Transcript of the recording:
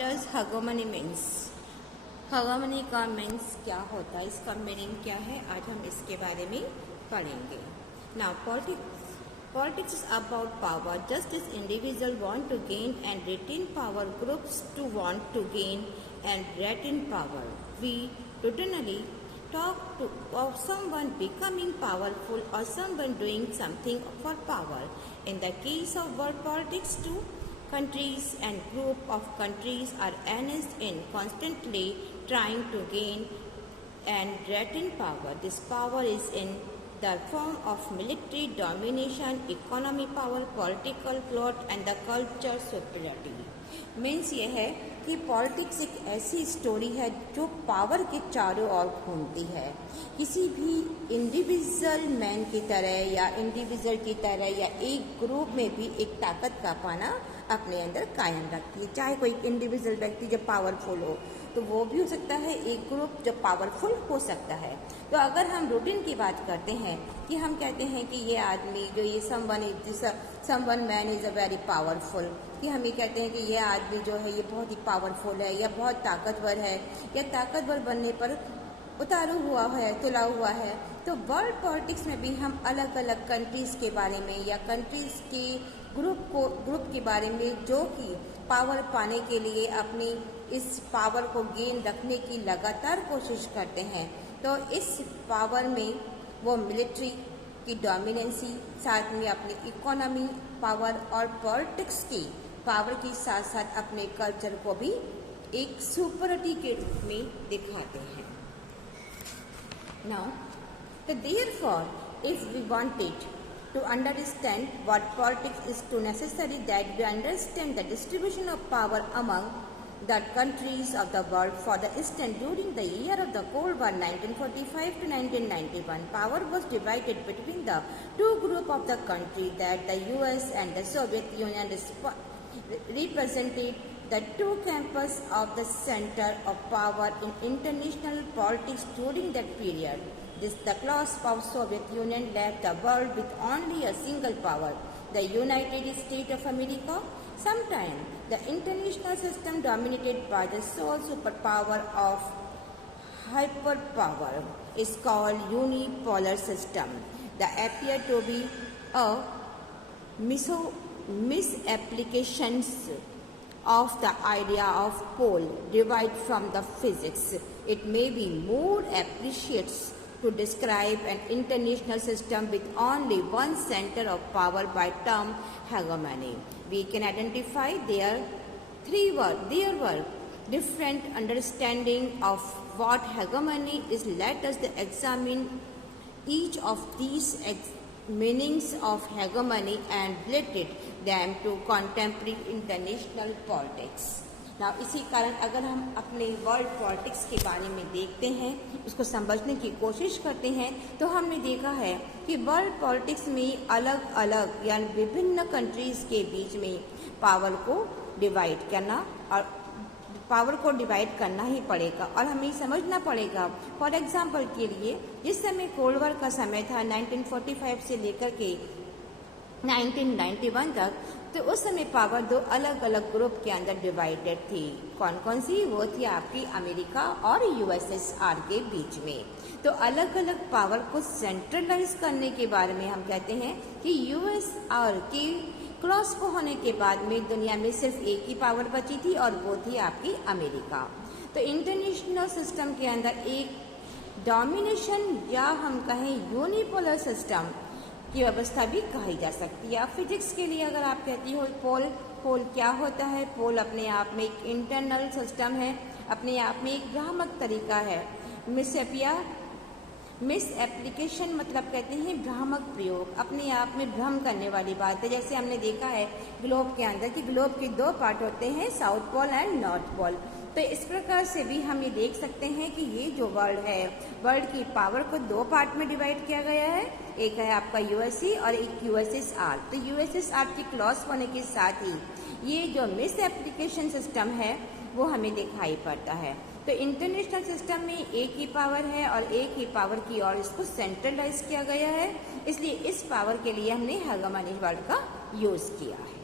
Does हेगेमनी means? हेगेमनी का means क्या होता है, इसका मीनिंग क्या है, आज हम इसके बारे में पढ़ेंगे। Now politics is about power. Just as individuals want to gain and retain power, groups too want to gain and retain power. We routinely talk of someone becoming powerful or someone doing something for power. In the case of world politics, two countries and group of countries are engaged in constantly trying to gain and retain power. This power is in the form of military domination, economy power, political plot and the culture superiority. Means ये है कि politics एक ऐसी story है जो power के चारों ओर घूमती है। किसी भी इंडिविजुअल मैन की तरह या इंडिविजुअल की तरह या एक ग्रुप में भी एक ताकत का पाना अपने अंदर कायम रखती है। चाहे कोई इंडिविजुअल व्यक्ति जो पावरफुल हो तो वो भी हो सकता है, एक ग्रुप जो पावरफुल हो सकता है। तो अगर हम रूटीन की बात करते हैं कि हम कहते हैं कि ये आदमी जो ये someone man is a very powerful, कि हम ये कहते हैं कि ये आदमी जो है ये बहुत ही पावरफुल है या बहुत ताकतवर है या ताकतवर बनने पर उतारू हुआ है, तुला हुआ है। तो वर्ल्ड पॉलिटिक्स में भी हम अलग अलग कंट्रीज़ के बारे में या कंट्रीज़ के ग्रुप के बारे में जो कि पावर पाने के लिए अपनी इस पावर को गेन रखने की लगातार कोशिश करते हैं। तो इस पावर में वो मिलिट्री की डोमिनेंसी, साथ में अपनी इकोनॉमी पावर और पॉलिटिक्स की पावर के साथ साथ अपने कल्चर को भी एक सुपरिटी के रूप में दिखाते हैं। Now, therefore, if we wanted to understand what politics is, too necessary that we understand the distribution of power among the countries of the world. For the instance, during the year of the Cold War 1945 to 1991, power was divided between the two groups of the country that the US and the Soviet Union represented the two camps of the center of power in international politics during that period. The collapse of Soviet Union left the world with only a single power, the United States of America. Sometimes the international system dominated by the sole superpower of hyperpower is called unipolar system. There appear to be a misapplications of the idea of pole derived from the physics. It may be more appropriate to describe an international system with only one center of power by term hegemony. We can identify there were different understanding of what hegemony is. Let us examine each of these meanings of hegemony and relate them to contemporary international politics. Now, इसी कारण अगर हम अपने world politics के बारे में देखते हैं, उसको समझने की कोशिश करते हैं, तो हमने देखा है कि वर्ल्ड पॉलिटिक्स में अलग अलग यानी विभिन्न कंट्रीज़ के बीच में पावर को डिवाइड करना ही पड़ेगा और हमें समझना पड़ेगा। फॉर एग्जांपल के लिए जिस समय कोल्ड वॉर का समय था 1945 से लेकर के 1991 तक, तो उस समय पावर दो अलग अलग ग्रुप के अंदर डिवाइडेड थी। कौन कौन सी? वो थी आपकी अमेरिका और यूएसएसआर के बीच में। तो अलग अलग पावर को सेंट्रलाइज करने के बारे में हम कहते हैं कि यूएसआर की क्रॉस को होने के बाद में दुनिया में सिर्फ एक ही पावर बची थी और वो थी आपकी अमेरिका। तो इंटरनेशनल सिस्टम के अंदर एक डोमिनेशन या हम कहें यूनिपोलर सिस्टम की व्यवस्था भी कही जा सकती है। फिजिक्स के लिए अगर आप कहती हो पोल क्या होता है? पोल अपने आप में एक इंटरनल सिस्टम है, अपने आप में एक भ्रामक तरीका है। मिस एप्लीकेशन मतलब कहते हैं भ्रामक प्रयोग, अपने आप में भ्रम करने वाली बात है। जैसे हमने देखा है ग्लोब के अंदर कि ग्लोब के दो पार्ट होते हैं, south pole and north pole. तो इस प्रकार से भी हम ये देख सकते हैं कि ये जो वर्ल्ड है, वर्ल्ड की पावर को दो पार्ट में डिवाइड किया गया है। एक है आपका यूएसए और एक यूएसएसआर। तो यूएसएसआर की क्लॉज होने के साथ ही ये जो मिस एप्लीकेशन सिस्टम है वो हमें दिखाई पड़ता है। तो इंटरनेशनल सिस्टम में एक ही पावर है और एक ही पावर की और इसको सेंट्रलाइज किया गया है, इसलिए इस पावर के लिए हमने हेगेमनी वर्ड का यूज किया है।